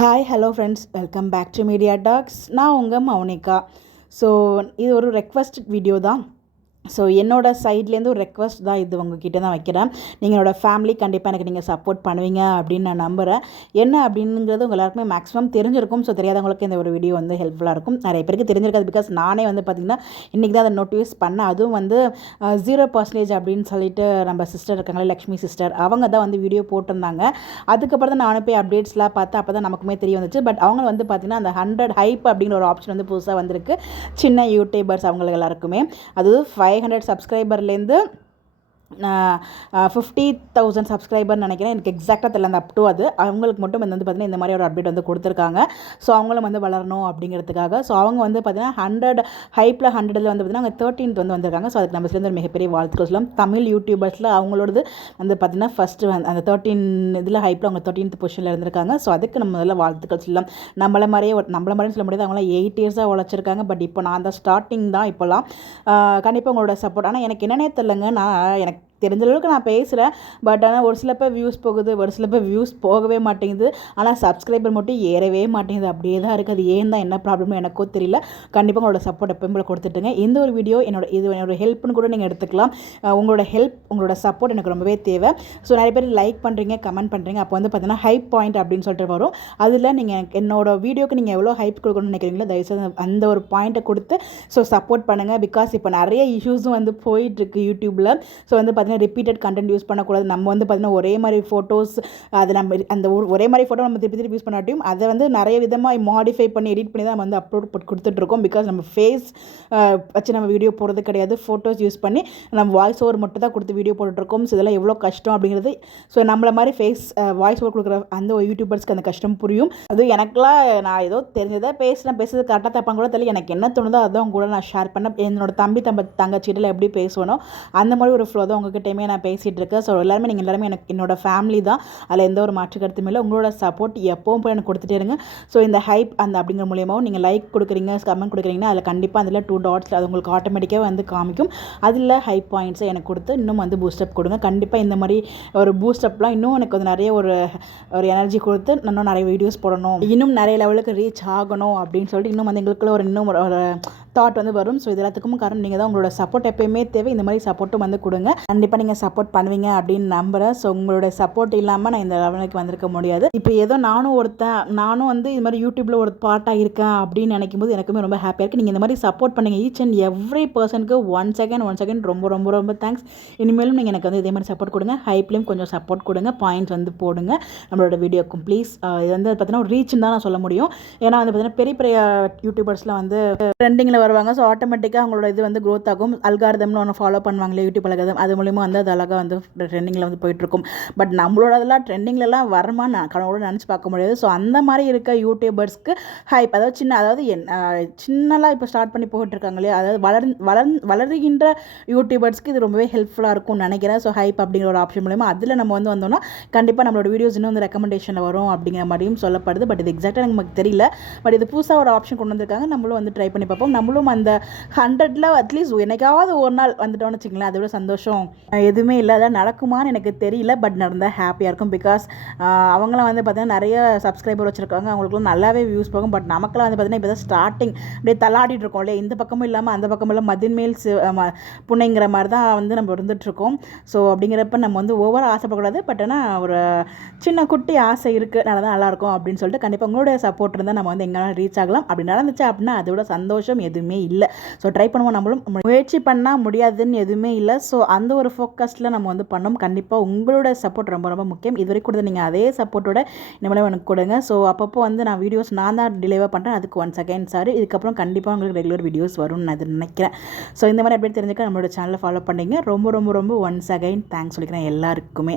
Hi hello friends, welcome back to media talks. நான் உங்கள் Mounika. So இது ஒரு ரெக்வஸ்ட் வீடியோ தான். ஸோ என்னோடய சைட்லேருந்து ஒரு ரெக்வஸ்ட் தான் இது உங்ககிட்ட தான் வைக்கிறேன். நீங்களோட ஃபேமிலி கண்டிப்பாக எனக்கு நீங்கள் சப்போர்ட் பண்ணுவீங்க அப்படின்னு நான் நம்புகிறேன். என்ன அப்படிங்கிறது உங்கள் எல்லாருக்குமே மேக்ஸிமம் தெரிஞ்சிருக்கும். ஸோ தெரியாதவங்களுக்கு இந்த ஒரு வீடியோ வந்து ஹெல்ப்ஃபுல்லாக இருக்கும். நிறைய பேருக்கு தெரிஞ்சிருக்காது. பிகாஸ் நானே வந்து பார்த்திங்கன்னா இன்றைக்கி தான் அதை நோட்டீஸ் பண்ணேன். அதுவும் வந்து 0% அப்படின்னு சொல்லிட்டு நம்ம சிஸ்டர் இருக்காங்களே, லக்ஷ்மி சிஸ்டர், அவங்க தான் வந்து வீடியோ போட்டிருந்தாங்க. அதுக்கப்புறம் தான் நானும் போய் அப்டேட்ஸ்லாம் பார்த்து அப்போ தான் நமக்குமே தெரிய வந்துச்சு. பட் அவங்க வந்து பார்த்திங்கன்னா அந்த 100 ஹைப் அப்படிங்கிற ஒரு ஆப்ஷன் வந்து புதுசாக வந்திருக்கு சின்ன யூடியூபர்ஸ் அவங்களுக்கு எல்லாருக்குமே. அது 500 சப்ஸ்கிரைபர்லேருந்து 50,000 சப்ஸ்கிரைபர்னு நினைக்கிறேன். எனக்கு எக்ஸாக்டாக தெரியல அந்த அப் டு அது. அவங்களுக்கு மட்டும் வந்து பார்த்திங்கன்னா இந்த மாதிரி ஒரு அப்டேட் வந்து கொடுத்துருக்காங்க. ஸோ அவங்களும் வந்து வளரணும் அப்படிங்கிறதுக்காக. ஸோ அவங்க வந்து பார்த்திங்கன்னா 100 ஹைப்பில் 100ல் வந்து பார்த்திங்கன்னா அவங்க 13th வந்து வந்திருக்காங்க. ஸோ அதுக்கு நம்ம சேர்ந்து ஒரு மிகப்பெரிய வாழ்த்துக்கள் சொல்லலாம். தமிழ் யூடியூபர்ஸில் அவங்களோடது வந்து பார்த்திங்கன்னா ஃபஸ்ட்டு அந்த 13 இதில் ஹைப்பில் அவங்க 13th பொசிஷனில் இருந்திருக்காங்க. ஸோ அதுக்கு நம்ம முதல்ல வாழ்த்துக்கள் சொல்லலாம். நம்மள மாதிரியும் சொல்ல முடியாது. அவங்களாம் 8 இயர்ஸாக உழைச்சிருக்காங்க. பட் இப்போ நான் தான் ஸ்டார்டிங் தான் இப்போலாம். கண்டிப்பாக உங்களோட சப்போர்ட். ஆனால் எனக்கு என்னன்னே தெரியலங்க, எனக்கு தெரிஞ்ச அளவுக்கு நான் பேசுகிறேன். பட் ஆனால் ஒரு சில பேர் வியூஸ் போகுது, ஒரு சில பேர் வியூஸ் போகவே மாட்டேங்குது. ஆனால் சப்ஸ்கிரைபர் மட்டும் ஏறவே மாட்டேங்குது. அப்படியே தான் இருக்குது. அது ஏன் தான், என்ன ப்ராப்ளமோ எனக்கோ தெரியல. கண்டிப்பாக உங்களோட சப்போர்ட் எப்பவும் போல கொடுத்துட்டுங்க. இந்த ஒரு வீடியோ என்னோட ஹெல்ப்னு கூட நீங்கள் எடுத்துக்கலாம். உங்களோட ஹெல்ப், உங்களோட சப்போர்ட் எனக்கு ரொம்பவே தேவை. ஸோ நிறைய பேர் லைக் பண்ணுறீங்க, கமெண்ட் பண்ணுறீங்க. அப்போ வந்து பார்த்தீங்கன்னா ஹைப் பாயிண்ட் அப்படின்னு சொல்லிட்டு வரும். அதில் நீங்கள் என்னோட வீடியோக்கு நீங்கள் எவ்வளோ ஹைப் கொடுக்கணும்னு நினைக்கிறீங்களோ தயவுசெய்து அந்த ஒரு பாயிண்ட்டை கொடுத்து ஸோ சப்போர்ட் பண்ணுங்கள். பிகாஸ் இப்போ நிறைய இஷ்யூஸும் வந்து போயிட்டுருக்கு யூடியூப்பில். ஸோ வந்து ரிப்பீட்டட் கண்டென்ட் யூஸ் பண்ணக்கூடாது. நம்ம வந்து பார்த்திங்கன்னா ஒரே மாதிரி ஃபோட்டோஸ், அது நம்ம அந்த ஒரே மாதிரி ஃபோட்டோ நம்ம திருப்பி யூஸ் பண்ணாட்டியும் அதை வந்து நிறைய விதமாக மாடிஃபை பண்ணி எடிட் பண்ணி தான் நம்ம வந்து அப்லோட் கொடுத்துட்ருக்கோம். பிகாஸ் நம்ம ஃபேஸ் வச்சு நம்ம வீடியோ போடுறது கிடையாது. ஃபோட்டோஸ் யூஸ் பண்ணி நம்ம வாய்ஸ் ஓவர் மட்டும் தான் கொடுத்து வீடியோ போட்டுட்ருக்கோம். ஸோ இதெல்லாம் எவ்வளோ கஷ்டம் அப்படிங்கிறது ஸோ நம்மள மாதிரி வாய்ஸ் ஓவர் கொடுக்குற அந்த யூடியூபர்ஸ்க்கு அந்த கஷ்டம் புரியும். அது எனக்குலாம் நான் ஏதோ தெரிஞ்சதாக பேசுறது கரெக்டாக தப்பாங்க கூட தெரியல. எனக்கு என்ன தோணுதோ அதுதான் கூட நான் ஷேர் பண்ணேன். என்னோட தங்கச்சியில் எப்படி பேசணும் அந்த மாதிரி ஒரு ஃப்ளோ தான் உங்ககிட்டயுமே நான் பேசிகிட்டு இருக்கேன். ஸோ நீங்கள் எல்லாருமே என்னோட ஃபேமிலி தான். அதில் எந்த ஒரு மாற்று கருத்துமே இல்லை. உங்களோட சப்போர்ட் எப்பவும் போய் எனக்கு கொடுத்துட்டே இருங்க. ஸோ இந்த ஹைப் அப்படிங்கிற மூலியமாகவும் நீங்கள் லைக் கொடுக்குறீங்க, கமெண்ட் கொடுக்குறீங்கன்னா அதில் கண்டிப்பாக அதில் 2 dots அது உங்களுக்கு ஆட்டோமேட்டிக்காக வந்து காமிக்கும். அதில் ஹைப் பாயிண்ட்ஸை எனக்கு கொடுத்து இன்னும் வந்து பூஸ்டப் கொடுங்க. கண்டிப்பாக இந்த மாதிரி ஒரு பூஸ்டப்லாம் இன்னும் எனக்கு வந்து நிறைய ஒரு எனர்ஜி கொடுத்து இன்னும் நிறைய வீடியோஸ் போடணும், இன்னும் நிறைய லெவலுக்கு ரீச் ஆகணும் அப்படின்னு சொல்லிட்டு இன்னும் வந்து எங்களுக்குள்ள ஒரு தாட் வந்து வரும். ஸோ இது எல்லாத்துக்கும் காரணம் நீங்கள் தான். உங்களோட சப்போர்ட் எப்பயுமே தேவை. இந்த மாதிரி சப்போர்ட்டும் வந்து கொடுங்க. கண்டிப்பாக நீங்கள் சப்போர்ட் பண்ணுவீங்க அப்படின்னு நம்புகிறேன். ஸோ உங்களோட சப்போர்ட் இல்லாமல் நான் இந்த லெவலுக்கு வந்திருக்க முடியாது. இப்போ ஏதோ நானும் வந்து இது மாதிரி யூடியூப்பில் ஒரு பார்ட்டாக இருக்கேன் அப்படின்னு நினைக்கும் போது எனக்குமே ரொம்ப ஹாப்பியாக இருக்குது. நீங்கள் இந்த மாதிரி சப்போர்ட் பண்ணுங்கள். ஈச் அண்ட் எவ்ரி பர்சனுக்கு 1 செகண்ட் ரொம்ப ரொம்ப ரொம்ப தேங்க்ஸ். இனிமேலும் நீங்கள் எனக்கு வந்து இதே மாதிரி சப்போர்ட் கொடுங்க. ஹைப்லேயும் கொஞ்சம் சப்போர்ட் கொடுங்க. பாயிண்ட்ஸ் வந்து போடுங்க நம்மளோட வீடியோக்கும் ப்ளீஸ். இது வந்து பார்த்தீங்கன்னா ஒரு ரீச்சுன்னு தான் நான் சொல்ல முடியும். ஏன்னா வந்து பார்த்தீங்கன்னா பெரிய யூடியூபர்ஸ்லாம் வந்து ட்ரெண்டிங்கில் வருவாங்க. ஸோ ஆட்டோமேட்டிக்காக அவங்களோட இது வந்து க்ரோத் ஆகும். அல்காரிதம்னு ஒன்று ஃபாலோ பண்ணுவாங்களே யூடியூப் அல்காரிதம், அது மூலிமா வந்து அது அழகாக வந்து ட்ரெண்டிங்கில் வந்து போயிட்டுருக்கும். பட் நம்மளோட அதெல்லாம் ட்ரெண்டிங்லலாம் வரமா நான் கனவோட நினச்சி பார்க்க முடியாது. ஸோ அந்த மாதிரி இருக்க யூடியூபர்ஸ்க்கு ஹைப், அதாவது சின்னலாம் இப்போ ஸ்டார்ட் பண்ணி போயிட்டுருக்காங்க இல்லையா, அதாவது வளருகின்ற யூடியூபர்ஸ்க்கு இது ரொம்பவே ஹெல்ப்ஃபுல்லாக இருக்கும்னு நினைக்கிறேன். ஸோ ஹைப் அப்படிங்கிற ஒரு ஆப்ஷன் மூலமா அதில் நம்ம வந்து வந்தோம்னா கண்டிப்பாக நம்மளோட வீடியோஸ் இன்னும் வந்து ரெக்கமெண்டேஷனில் வரும் அப்படிங்கிற மாதிரியும் சொல்லப்படுது. பட் இது எக்ஸாக்டாக நமக்கு தெரியல. பட் இது புதுசாக ஒரு ஆப்ஷன் கொண்டு வந்திருக்காங்க. நம்மளும் வந்து ட்ரை பண்ணி பார்ப்போம். நம்மளும் அந்த 100ல் அட்லீஸ்ட் என்னைக்காவது ஒரு நாள் வந்துட்டோம்னு வச்சுங்களேன், அதோட சந்தோஷம் எதுவுமே இல்லை. அதான் நடக்குமான்னு எனக்கு தெரியல. பட் நடந்தால் ஹாப்பியாக இருக்கும். பிகாஸ் அவங்களாம் வந்து பார்த்தீங்கன்னா நிறைய சப்ஸ்கிரைபர் வச்சுருக்காங்க. அவங்களுக்குலாம் நல்லாவே வியூஸ் போகும். பட் நமக்குலாம் வந்து பார்த்தீங்கன்னா இப்போ தான் ஸ்டார்டிங் அப்படியே தள்ளாடிட்டு இருக்கோம் இல்லையா, இந்த பக்கமும் இல்லாமல் அந்த பக்கம் எல்லாம் மதின்மேல் புனைங்கிற மாதிரி தான் வந்து நம்ம இருந்துகிட்ருக்கோம். ஸோ அப்படிங்கிறப்ப நம்ம வந்து ஓவராக ஆசைப்படக்கூடாது. பட் ஆனால் ஒரு சின்ன குட்டி ஆசை இருக்குது, நல்லாயிருக்கும் அப்படின்னு சொல்லிட்டு கண்டிப்பாக உங்களுடைய சப்போர்ட் இருந்தால் நம்ம வந்து எங்கேனாலும் ரீச் ஆகலாம். அப்படி நடந்துச்சு அப்படின்னா அதோட சந்தோஷம் எதுவுமே இல்லை. ஸோ ட்ரை பண்ணுவோம். நம்மளும் முயற்சி பண்ணால் முடியாதுன்னு எதுவுமே இல்லை. ஸோ அந்த ஒரு ஃபோக்கஸில் நம்ம வந்து பண்ணோம். கண்டிப்பாக உங்களோட சப்போர்ட் ரொம்ப ரொம்ப முக்கியம். இது வரைக்கும் கொடுத்து நீங்கள் அதே சப்போர்ட்டோட இனிமேல் எனக்கு கொடுங்க. ஸோ அப்பப்போ வந்து நான் வீடியோஸ் நான் தான் டிலேவாக பண்ணுறேன். அதுக்கு 1 செகண்ட் சாரி. இதுக்கப்புறம் கண்டிப்பாக உங்களுக்கு ரெகுலர் வீடியோஸ் வரும்னு நான் நினைக்கிறேன். ஸோ இந்த மாதிரி அப்படி தெரிஞ்சுக்க நம்மளோட சேனலை ஃபாலோ பண்ணிங்க. ரொம்ப ரொம்ப ரொம்ப 1 செகண்ட் தேங்க்ஸ் சொல்லிக்கிறேன் எல்லாருக்குமே.